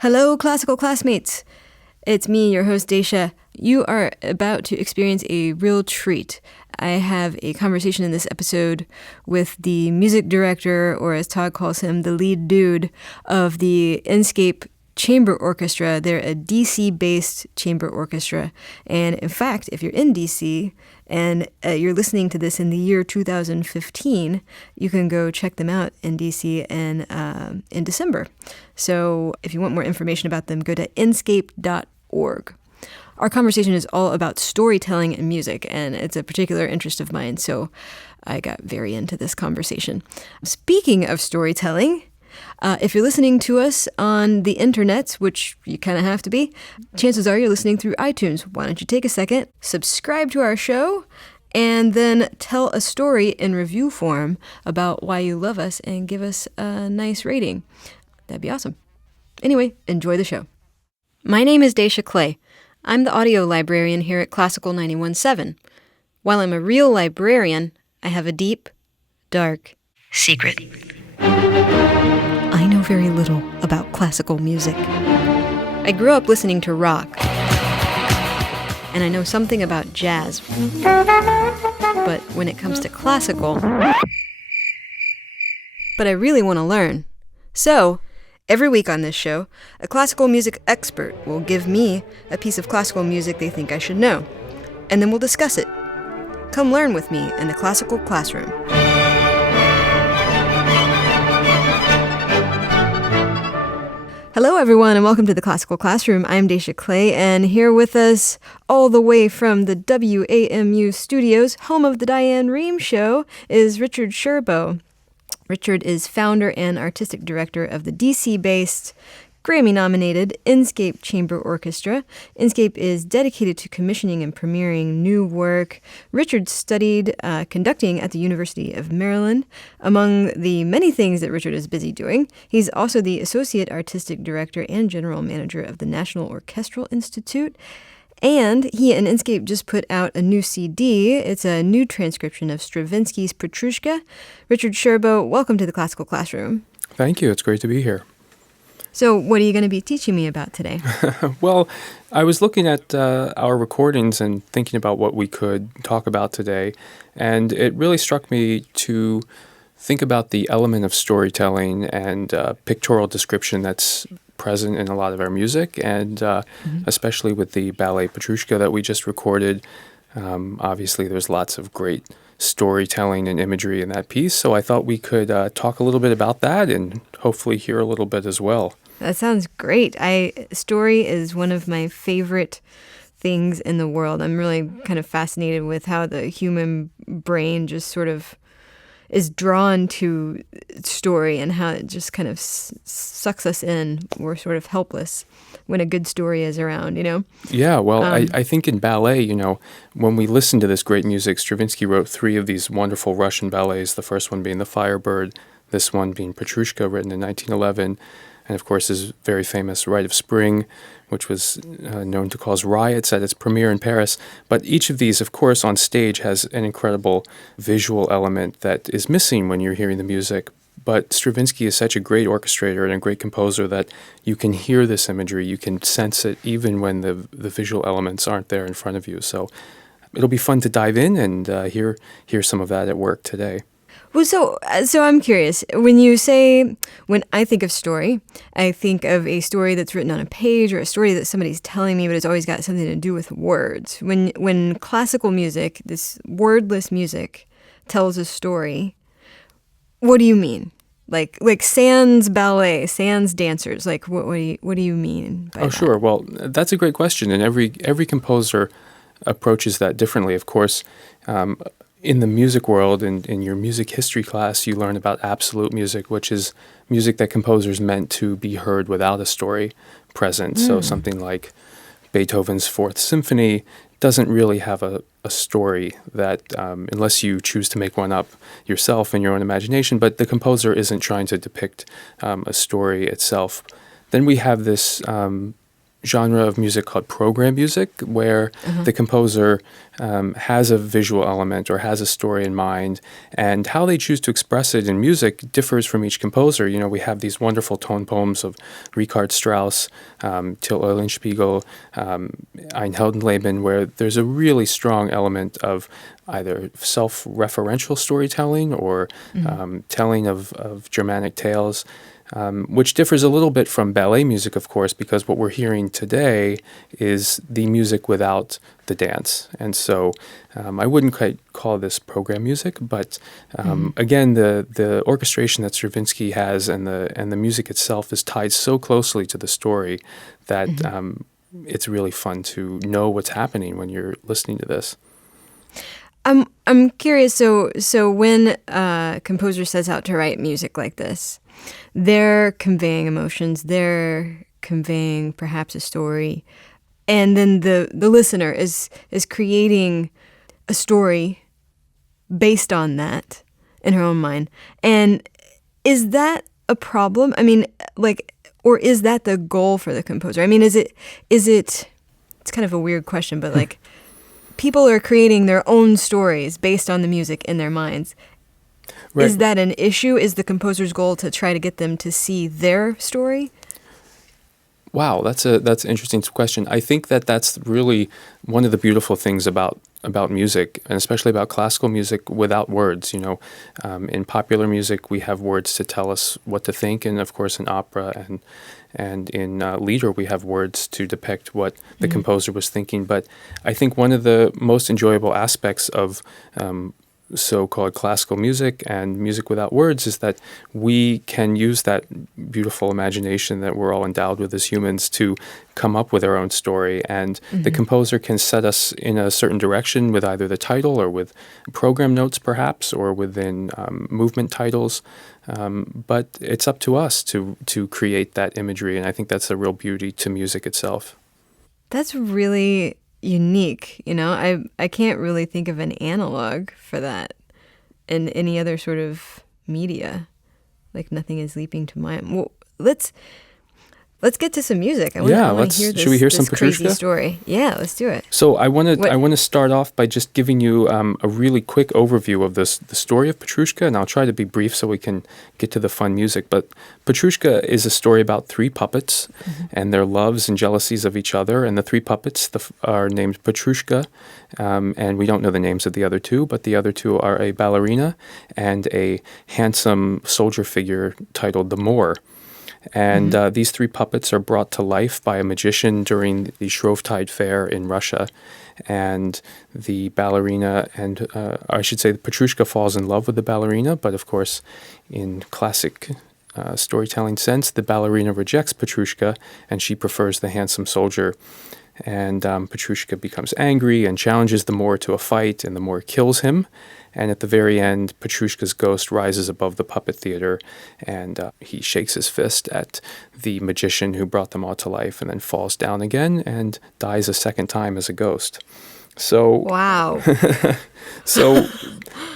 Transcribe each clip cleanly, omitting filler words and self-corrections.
Hello, classical classmates. It's me, your host, Dacia. You are about to experience a real treat. I have a conversation in this episode with the music director, or as Todd calls him, the lead dude of the Inscape Chamber Orchestra. They're a DC-based chamber orchestra. And in fact, if you're in DC and you're listening to this in the year 2015, you can go check them out in DC in December. So if you want more information about them, go to inscape.org. Our conversation is all about storytelling and music, and it's a particular interest of mine, so I got very into this conversation. Speaking of storytelling, if you're listening to us on the internet, which you kind of have to be, chances are you're listening through iTunes. Why don't you take a second, subscribe to our show, and then tell a story in review form about why you love us and give us a nice rating. That'd be awesome. Anyway, enjoy the show. My name is Dacia Clay. I'm the audio librarian here at Classical 91.7. While I'm a real librarian, I have a deep, dark secret. I know very little about classical music. I grew up listening to rock, and I know something about jazz. But when it comes to classical, but I really want to learn. So, every week on this show, a classical music expert will give me a piece of classical music they think I should know, and then we'll discuss it. Come learn with me in the classical classroom. Hello, everyone, and welcome to the Classical Classroom. I'm Dacia Clay, and here with us, all the way from the WAMU studios, home of the Diane Rehm Show, is Richard Scerbo. Richard is founder and artistic director of the DC-based, Grammy-nominated Inscape Chamber Orchestra. Inscape is dedicated to commissioning and premiering new work. Richard studied conducting at the University of Maryland. Among the many things that Richard is busy doing, he's also the associate artistic director and general manager of the National Orchestral Institute. And he and Inscape just put out a new CD. It's a new transcription of Stravinsky's Petrushka. Richard Scerbo, welcome to the Classical Classroom. Thank you. It's great to be here. So what are you going to be teaching me about today? Well, I was looking at our recordings and thinking about what we could talk about today, and it really struck me to think about the element of storytelling and pictorial description that's present in a lot of our music, and especially with the ballet Petrushka that we just recorded. Obviously, there's lots of great storytelling and imagery in that piece, so I thought we could talk a little bit about that and hopefully hear a little bit as well. That sounds great. Story is one of my favorite things in the world. I'm really kind of fascinated with how the human brain just sort of is drawn to story and how it just kind of sucks us in. We're sort of helpless when a good story is around, you know? Yeah, well, I think in ballet, you know, when we listen to this great music, Stravinsky wrote 3 of these wonderful Russian ballets, the first one being The Firebird, this one being Petrushka, written in 1911, and of course his very famous Rite of Spring, which was known to cause riots at its premiere in Paris. But each of these, of course, on stage has an incredible visual element that is missing when you're hearing the music. But Stravinsky is such a great orchestrator and a great composer that you can hear this imagery, you can sense it even when the visual elements aren't there in front of you. So it'll be fun to dive in and hear some of that at work today. Well, so I'm curious. When I think of story, I think of a story that's written on a page or a story that somebody's telling me, but it's always got something to do with words. When classical music, this wordless music, tells a story, what do you mean? Like sans ballet, sans dancers. Like what do you mean by that? Sure. Well, that's a great question, and every composer approaches that differently. Of course, in the music world, in your music history class, you learn about absolute music, which is music that composers meant to be heard without a story present. So something like Beethoven's Fourth Symphony doesn't really have a story that, unless you choose to make one up yourself in your own imagination, but the composer isn't trying to depict a story itself. Then we have this genre of music called program music, where the composer has a visual element or has a story in mind, and how they choose to express it in music differs from each composer. You know, we have these wonderful tone poems of Richard Strauss, Till Eulenspiegel, Ein Heldenleben, where there's a really strong element of either self-referential storytelling or telling of Germanic tales. Which differs a little bit from ballet music, of course, because what we're hearing today is the music without the dance. And so I wouldn't quite call this program music, but again, the orchestration that Stravinsky has and the music itself is tied so closely to the story that it's really fun to know what's happening when you're listening to this. I'm curious. So when a composer sets out to write music like this, they're conveying emotions. They're conveying perhaps a story, and then the listener is creating a story based on that in her own mind. And is that a problem? I mean, like, or is that the goal for the composer? I mean, is it? It's kind of a weird question, but like. People are creating their own stories based on the music in their minds. Right. Is that an issue? Is the composer's goal to try to get them to see their story? Wow, that's an interesting question. I think that's really one of the beautiful things about music, and especially about classical music without words. You know, in popular music, we have words to tell us what to think, and of course in opera and in Lieder, we have words to depict what the composer was thinking. But I think one of the most enjoyable aspects of so-called classical music and music without words is that we can use that beautiful imagination that we're all endowed with as humans to come up with our own story. And the composer can set us in a certain direction with either the title or with program notes perhaps, or within movement titles. But it's up to us to create that imagery, and I think that's a real beauty to music itself. That's really unique. You know, I can't really think of an analog for that in any other sort of media. Like, nothing is leaping to mind. Well, let's get to some music. I want to hear this. Should we hear some crazy Petrushka? Story? Yeah, let's do it. So I want to start off by just giving you a really quick overview of the story of Petrushka, and I'll try to be brief so we can get to the fun music. But Petrushka is a story about three puppets and their loves and jealousies of each other. And the three puppets are named Petrushka, and we don't know the names of the other two, but the other two are a ballerina and a handsome soldier figure titled the Moor. And these three puppets are brought to life by a magician during the Shrovetide Fair in Russia. And the ballerina, and I should say the Petrushka falls in love with the ballerina, but of course, in classic storytelling sense, the ballerina rejects Petrushka, and she prefers the handsome soldier. And Petrushka becomes angry and challenges the Moor to a fight, and the Moor kills him. And at the very end, Petrushka's ghost rises above the puppet theater, and he shakes his fist at the magician who brought them all to life, and then falls down again and dies a second time as a ghost. So wow. So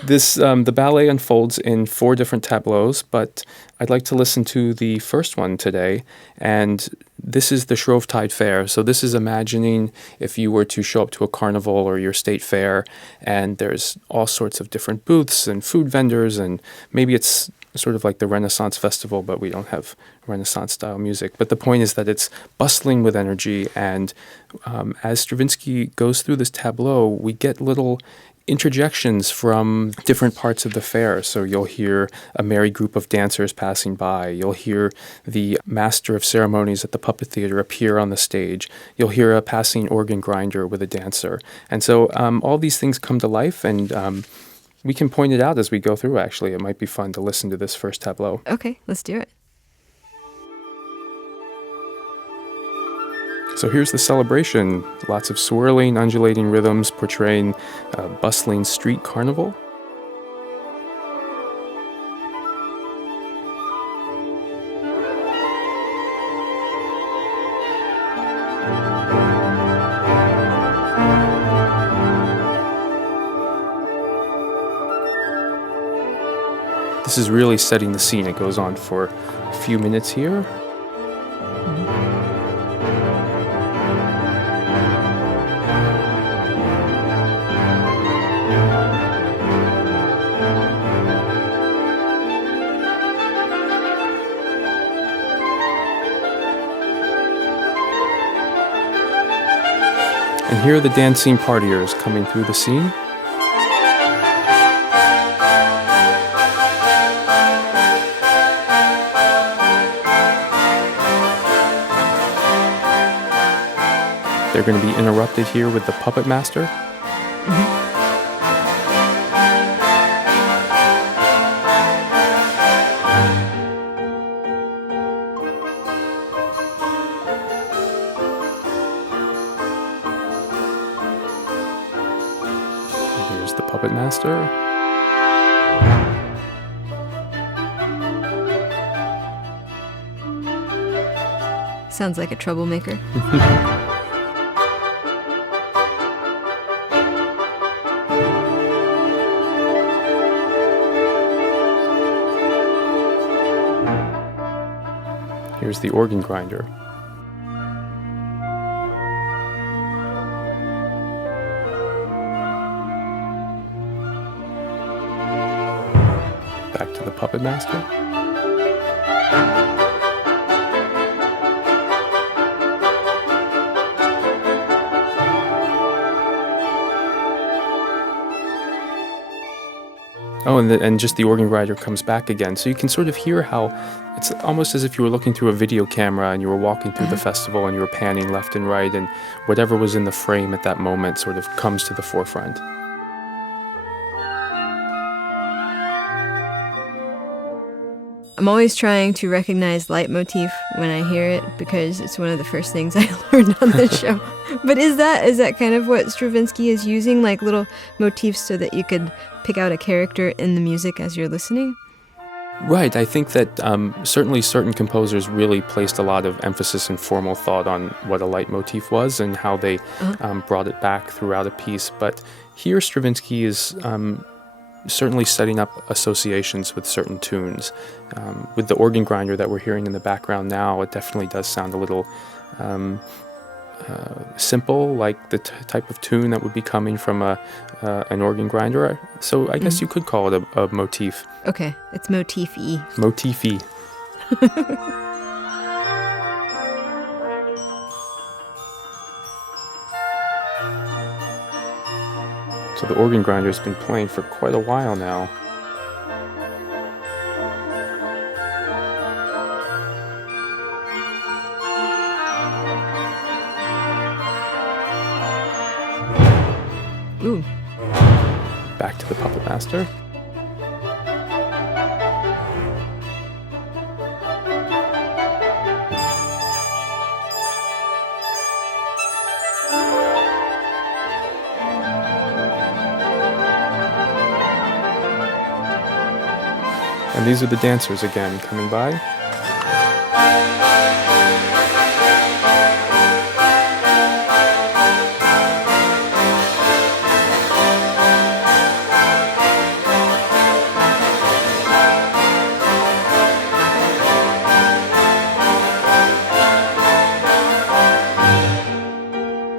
this the ballet unfolds in 4 different tableaux, but I'd like to listen to the first one today, and this is the Shrovetide Fair. So this is imagining if you were to show up to a carnival or your state fair, and there's all sorts of different booths and food vendors, and maybe it's sort of like the Renaissance Festival, but we don't have Renaissance-style music. But the point is that it's bustling with energy, and as Stravinsky goes through this tableau, we get little interjections from different parts of the fair. So you'll hear a merry group of dancers passing by. You'll hear the master of ceremonies at the puppet theater appear on the stage. You'll hear a passing organ grinder with a dancer. And so all these things come to life, and we can point it out as we go through, actually. It might be fun to listen to this first tableau. Okay, let's do it. So here's the celebration. Lots of swirling, undulating rhythms portraying a bustling street carnival. This is really setting the scene. It goes on for a few minutes here. And here are the dancing partiers coming through the scene. They're going to be interrupted here with the puppet master. Here's the puppet master. Sounds like a troublemaker. Here's the organ grinder. Back to the puppet master. Oh, and just the organ grinder comes back again. So you can sort of hear how it's almost as if you were looking through a video camera and you were walking through the festival and you were panning left and right, and whatever was in the frame at that moment sort of comes to the forefront. I'm always trying to recognize leitmotif when I hear it because it's one of the first things I learned on this show. But is that kind of what Stravinsky is using, like little motifs so that you could pick out a character in the music as you're listening? Right. I think that certainly certain composers really placed a lot of emphasis and formal thought on what a leitmotif was and how they brought it back throughout a piece. But here Stravinsky is certainly setting up associations with certain tunes. With the organ grinder that we're hearing in the background now, it definitely does sound a little simple, like the type of tune that would be coming from an organ grinder. So I guess you could call it a motif. Okay, it's motif-y. Motif-y. So the organ grinder's been playing for quite a while now. Ooh. Back to the puppet master. And these are the dancers again coming by.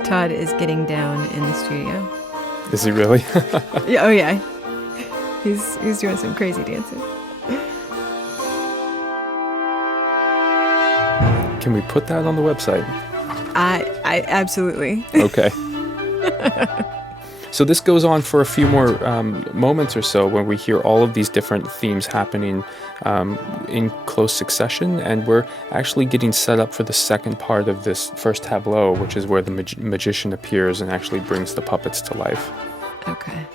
Todd is getting down in the studio. Is he really? Yeah, oh yeah. He's doing some crazy dancing. Can we put that on the website? I absolutely. Okay. So this goes on for a few more moments or so when we hear all of these different themes happening in close succession, and we're actually getting set up for the second part of this first tableau, which is where the magician appears and actually brings the puppets to life. Okay.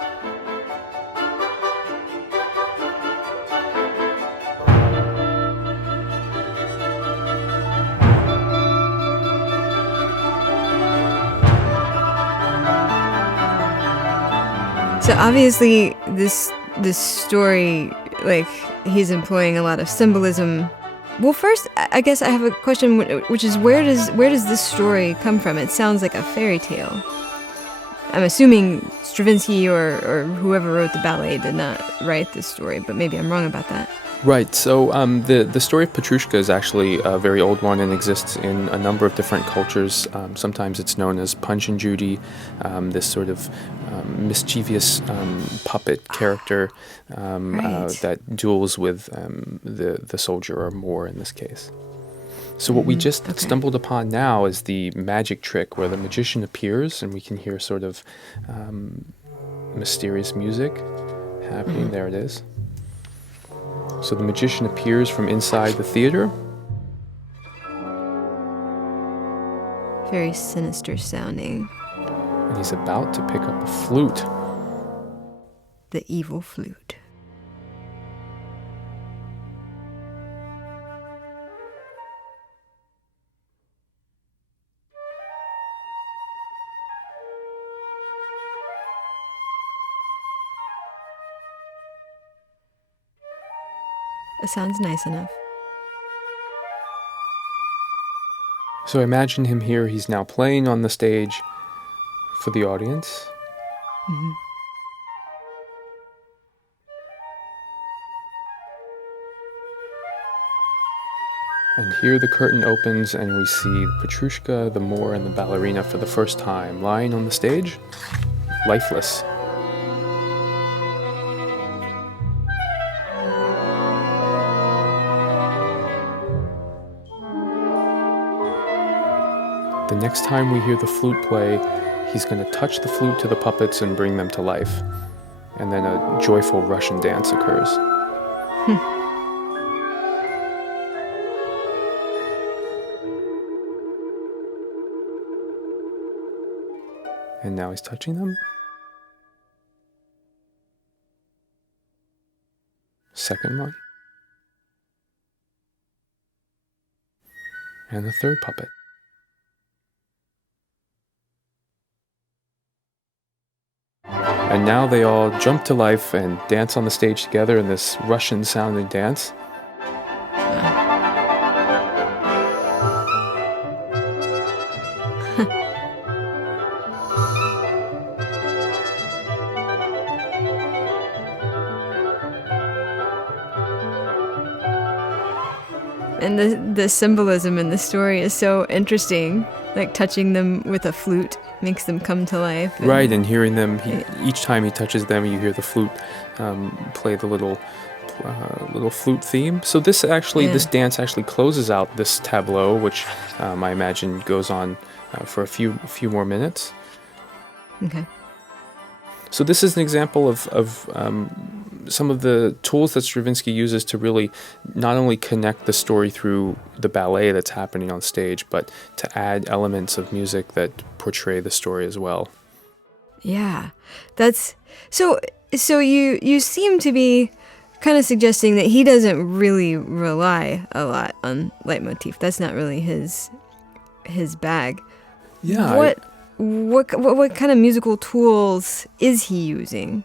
So obviously this story, like, he's employing a lot of symbolism. Well, first, I guess I have a question, which is where does this story come from? It sounds like a fairy tale. I'm assuming Stravinsky or whoever wrote the ballet did not write this story, but maybe I'm wrong about that. Right. So the story of Petrushka is actually a very old one and exists in a number of different cultures. Sometimes it's known as Punch and Judy, this sort of mischievous puppet character that duels with the soldier or Moor in this case. So what we just stumbled upon now is the magic trick where the magician appears and we can hear sort of mysterious music happening. There it is. So the magician appears from inside the theater. Very sinister sounding. And he's about to pick up a flute. The evil flute. It sounds nice enough. So imagine him here. He's now playing on the stage for the audience. Mm-hmm. And here the curtain opens and we see Petrushka, the Moor, and the ballerina for the first time, lying on the stage, lifeless. The next time we hear the flute play, he's going to touch the flute to the puppets and bring them to life. And then a joyful Russian dance occurs. And now he's touching them. Second one. And the third puppet. And now they all jump to life and dance on the stage together in this Russian-sounding dance. And the symbolism in the story is so interesting. Like touching them with a flute makes them come to life. Right, and hearing them, each time he touches them, you hear the flute play the little flute theme. So this dance actually closes out this tableau, which I imagine goes on for a few more minutes. Okay. So this is an example of some of the tools that Stravinsky uses to really not only connect the story through the ballet that's happening on stage, but to add elements of music that portray the story as well. Yeah, that's so you seem to be kind of suggesting that he doesn't really rely a lot on leitmotif. That's not really his bag. Yeah. What kind of musical tools is he using?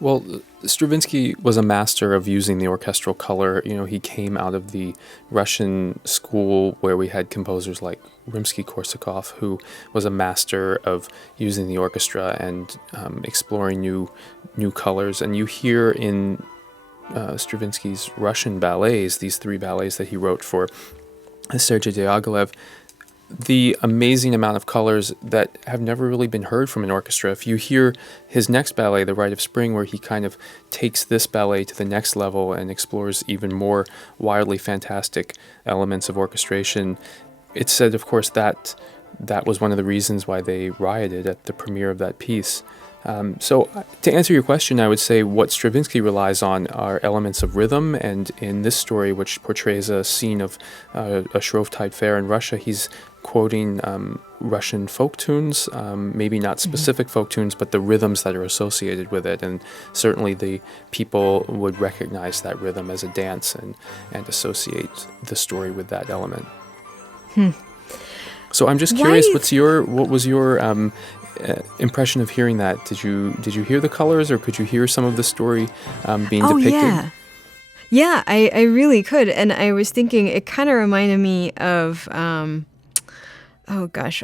Well, Stravinsky was a master of using the orchestral color. You know, he came out of the Russian school where we had composers like Rimsky-Korsakov, who was a master of using the orchestra and exploring new colors. And you hear in Stravinsky's Russian ballets, these 3 ballets that he wrote for Sergei Diaghilev, the amazing amount of colors that have never really been heard from an orchestra. If you hear his next ballet, The Rite of Spring, where he kind of takes this ballet to the next level and explores even more wildly fantastic elements of orchestration, it's said, of course, that was one of the reasons why they rioted at the premiere of that piece. So to answer your question, I would say what Stravinsky relies on are elements of rhythm, and in this story, which portrays a scene of a Shrovetide fair in Russia, he's quoting Russian folk tunes, maybe not specific folk tunes, but the rhythms that are associated with it, and certainly the people would recognize that rhythm as a dance and associate the story with that element. So I'm just curious, what was your impression of hearing that? Did you hear the colors, or could you hear some of the story being depicted? Yeah, I really could, and I was thinking it kind of reminded me of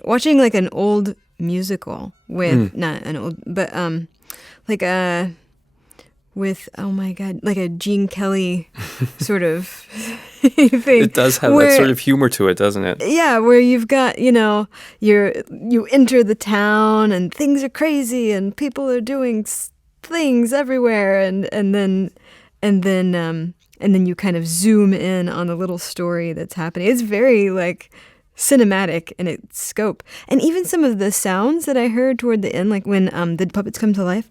watching like an old musical with not an old, but like a with like a Gene Kelly sort of thing. It does have that sort of humor to it, doesn't it? Yeah, where you've got, you enter the town and things are crazy and people are doing things everywhere, and then and then you kind of zoom in on the little story that's happening. It's very like cinematic in its scope. And even some of the sounds that I heard toward the end, like when the puppets come to life,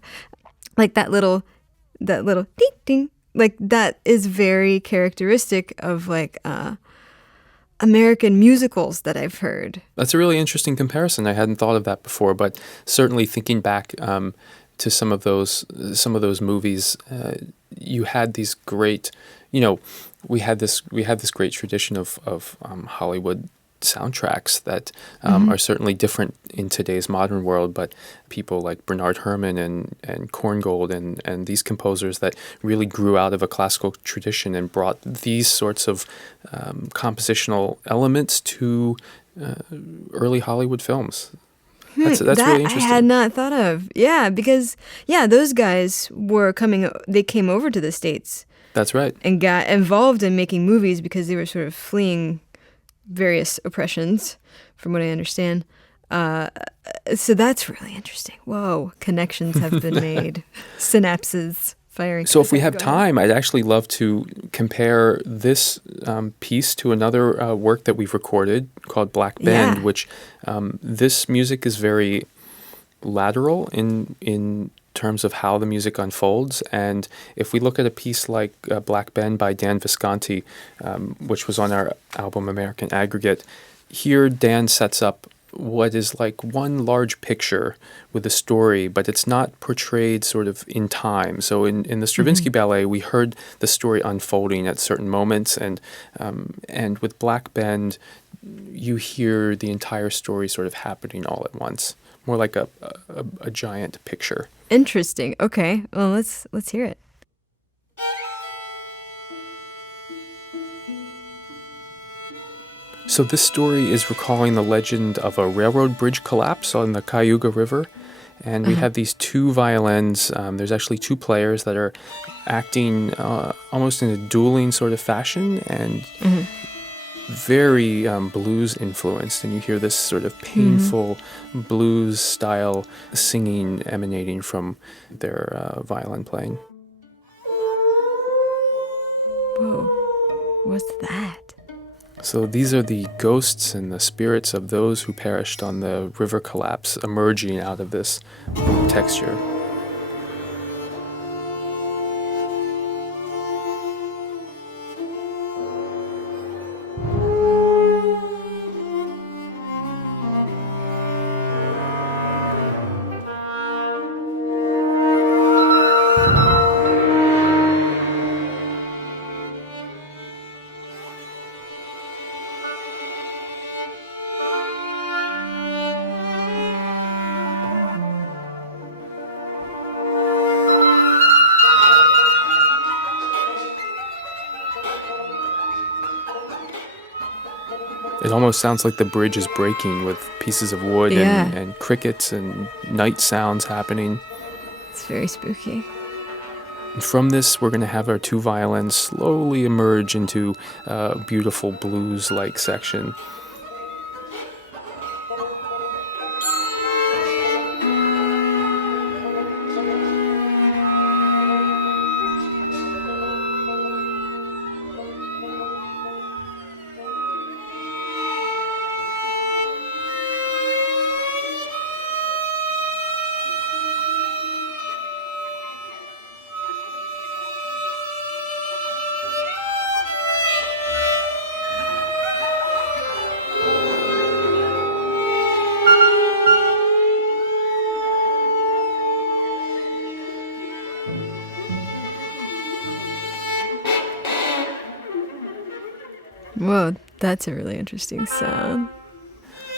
like that little ding ding, like that is very characteristic of like American musicals that I've heard. That's a really interesting comparison. I hadn't thought of that before, but certainly thinking back to some of those movies, you had these great, we had this great tradition of Hollywood soundtracks that are certainly different in today's modern world, but people like Bernard Herrmann and Korngold and these composers that really grew out of a classical tradition and brought these sorts of compositional elements to early Hollywood films. That's really interesting. I had not thought of. Yeah, because those guys they came over to the States. That's right. And got involved in making movies because they were sort of fleeing various oppressions, from what I understand. So that's really interesting. Whoa, connections have been made. Synapses firing. So if we have time, I'd actually love to compare this piece to another work that we've recorded called Black Bend, which this music is very lateral in terms of how the music unfolds. And if we look at a piece like Black Bend by Dan Visconti, which was on our album American Aggregate, here Dan sets up what is like one large picture with a story, but it's not portrayed sort of in time. So in the Stravinsky ballet, we heard the story unfolding at certain moments, and with Black Bend, you hear the entire story sort of happening all at once, more like a giant picture. Interesting. Okay. Well, let's hear it. So this story is recalling the legend of a railroad bridge collapse on the Cayuga River. And we have these two violins. There's actually two players that are acting almost in a dueling sort of fashion, and very blues influenced. And you hear this sort of painful blues style singing emanating from their violin playing. Whoa, what's that? So these are the ghosts and the spirits of those who perished on the river collapse emerging out of this texture. It almost sounds like the bridge is breaking with pieces of wood and crickets and night sounds happening. It's very spooky. And from this, we're going to have our two violins slowly emerge into a beautiful blues-like section. Whoa, that's a really interesting sound.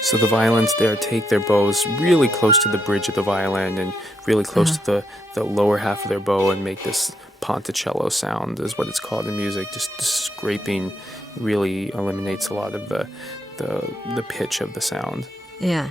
So the violins there take their bows really close to the bridge of the violin and really close to the lower half of their bow and make this ponticello sound, is what it's called in music. Just scraping really eliminates a lot of the pitch of the sound. Yeah.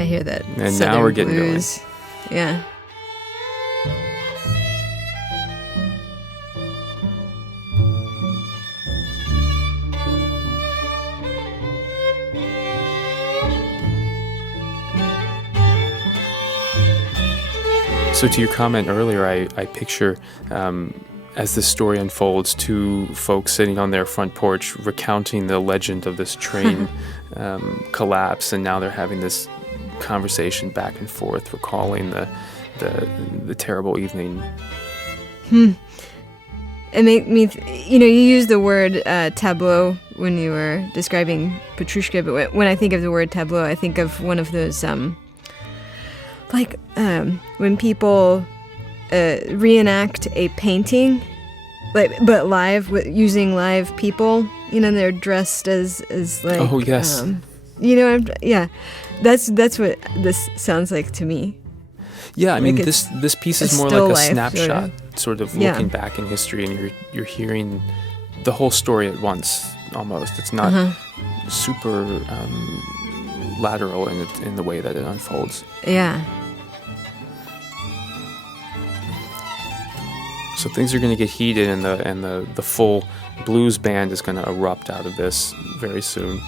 I hear that. And Southern now we're getting blues. Yeah. So to your comment earlier, I picture, as this story unfolds, two folks sitting on their front porch recounting the legend of this train collapse, and now they're having this conversation back and forth, recalling the terrible evening. It made me, you used the word tableau when you were describing Petrushka, but when I think of the word tableau, I think of one of those, when people reenact a painting, but live, using live people, they're dressed as like... Oh, yes. That's what this sounds like to me. Yeah, I mean, this piece is more like a snapshot, sort of looking Yeah. back in history, and you're hearing the whole story at once, almost. It's not super lateral in the way that it unfolds. Yeah. So things are going to get heated, and the full blues band is going to erupt out of this very soon.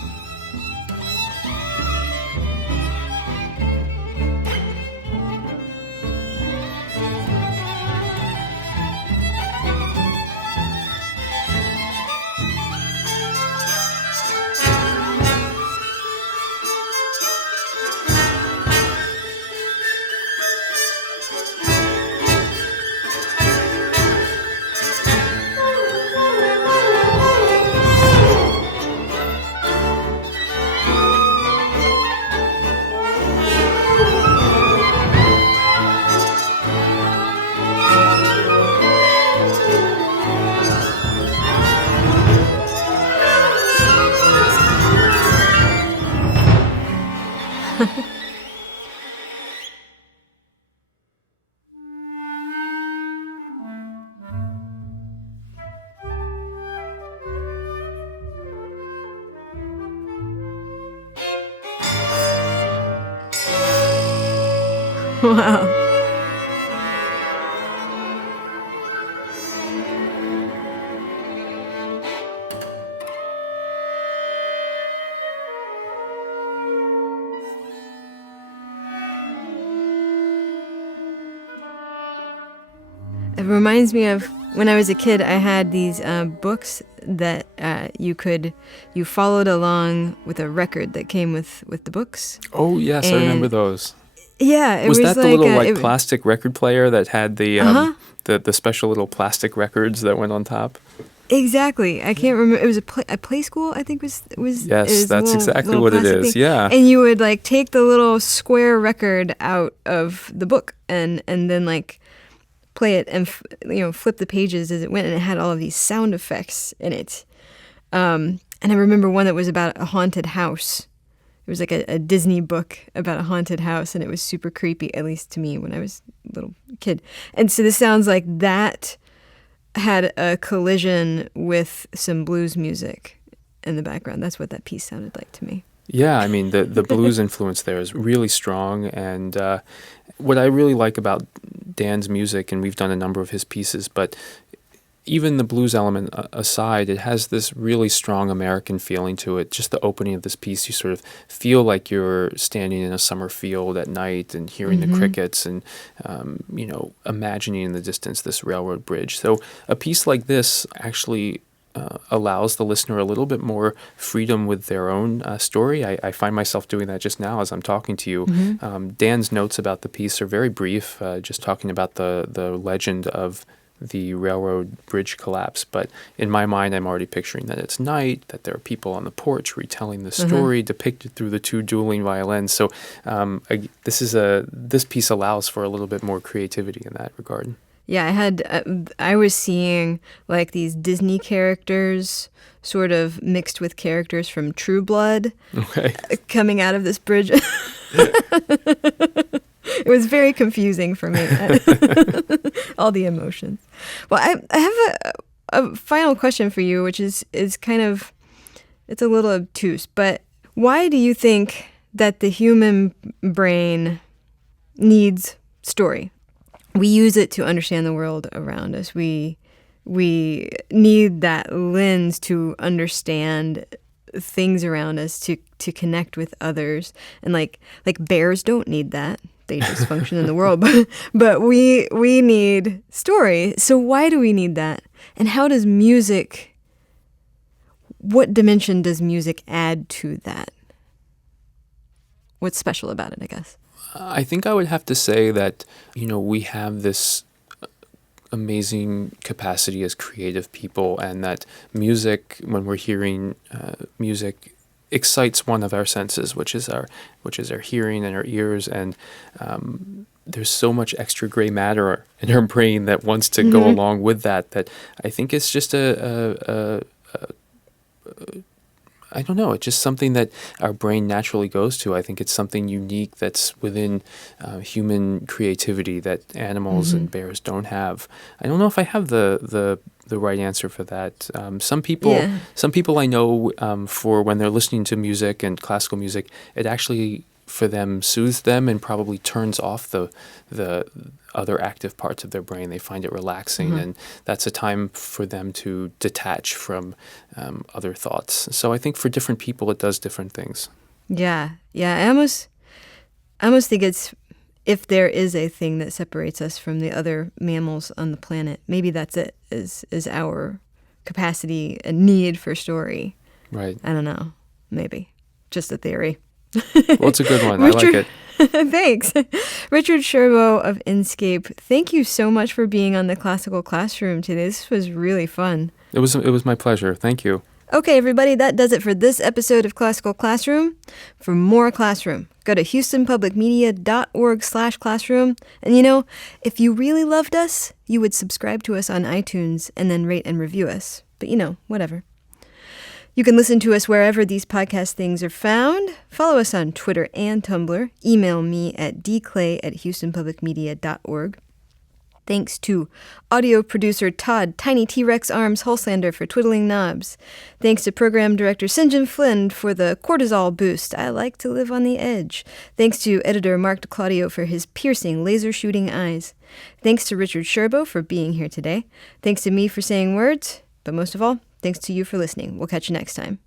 Wow. It reminds me of when I was a kid, I had these books that you followed along with a record that came with the books. Oh, yes, I remember those. Yeah, it was that the like little plastic record player that had the special little plastic records that went on top? Exactly. I can't remember. It was a play school, I think was Yes, that's exactly what it is. Thing. Yeah. And you would like take the little square record out of the book and then like play it and flip the pages as it went, and it had all of these sound effects in it. And I remember one that was about a haunted house. It was like a Disney book about a haunted house, and it was super creepy, at least to me when I was a little kid. And so this sounds like that had a collision with some blues music in the background. That's what that piece sounded like to me. Yeah, I mean, the blues influence there is really strong, and what I really like about Dan's music, and we've done a number of his pieces, but even the blues element aside, it has this really strong American feeling to it. Just the opening of this piece, you sort of feel like you're standing in a summer field at night and hearing the crickets and, imagining in the distance this railroad bridge. So a piece like this actually allows the listener a little bit more freedom with their own story. I find myself doing that just now as I'm talking to you. Dan's notes about the piece are very brief, just talking about the legend of the railroad bridge collapse. But in my mind, I'm already picturing that it's night, that there are people on the porch retelling the story depicted through the two dueling violins. So this piece allows for a little bit more creativity in that regard. Yeah, I was seeing like these Disney characters sort of mixed with characters from True Blood coming out of this bridge. It was very confusing for me, all the emotions. Well, I have a final question for you, which is kind of, it's a little obtuse, but why do you think that the human brain needs story. We use it to understand the world around us. We need that lens to understand things around us, to connect with others. And like bears don't need that. They just function in the world. But we need story. So why do we need that? And how does music, what dimension does music add to that? What's special about it, I guess? I think I would have to say that, we have this amazing capacity as creative people, and that music, when we're hearing music, excites one of our senses, which is our hearing and our ears, and there's so much extra gray matter in our brain that wants to go along with that I think it's just I don't know, it's just something that our brain naturally goes to. I think it's something unique that's within human creativity that animals and bears don't have. I don't know if I have the right answer for that. Some people I know, for when they're listening to music and classical music, it actually, for them, soothes them and probably turns off the other active parts of their brain. They find it relaxing, and that's a time for them to detach from other thoughts. So I think for different people, it does different things. Yeah. I almost think it's, if there is a thing that separates us from the other mammals on the planet, maybe that's it, is our capacity and need for story. Right. I don't know. Maybe. Just a theory. Well, it's a good one. I like it. Thanks. Richard Scerbo of Inscape, thank you so much for being on the Classical Classroom today. This was really fun. It was my pleasure. Thank you. Okay, everybody, that does it for this episode of Classical Classroom. For more Classroom, go to houstonpublicmedia.org/classroom. And if you really loved us, you would subscribe to us on iTunes and then rate and review us. But whatever. You can listen to us wherever these podcast things are found. Follow us on Twitter and Tumblr. Email me at dclay@houstonpublicmedia.org. Thanks to audio producer Todd, Tiny T-Rex Arms Hulslander, for twiddling knobs. Thanks to program director St. Flynn for the cortisol boost. I like to live on the edge. Thanks to editor Mark DiClaudio for his piercing, laser-shooting eyes. Thanks to Richard Scerbo for being here today. Thanks to me for saying words. But most of all, thanks to you for listening. We'll catch you next time.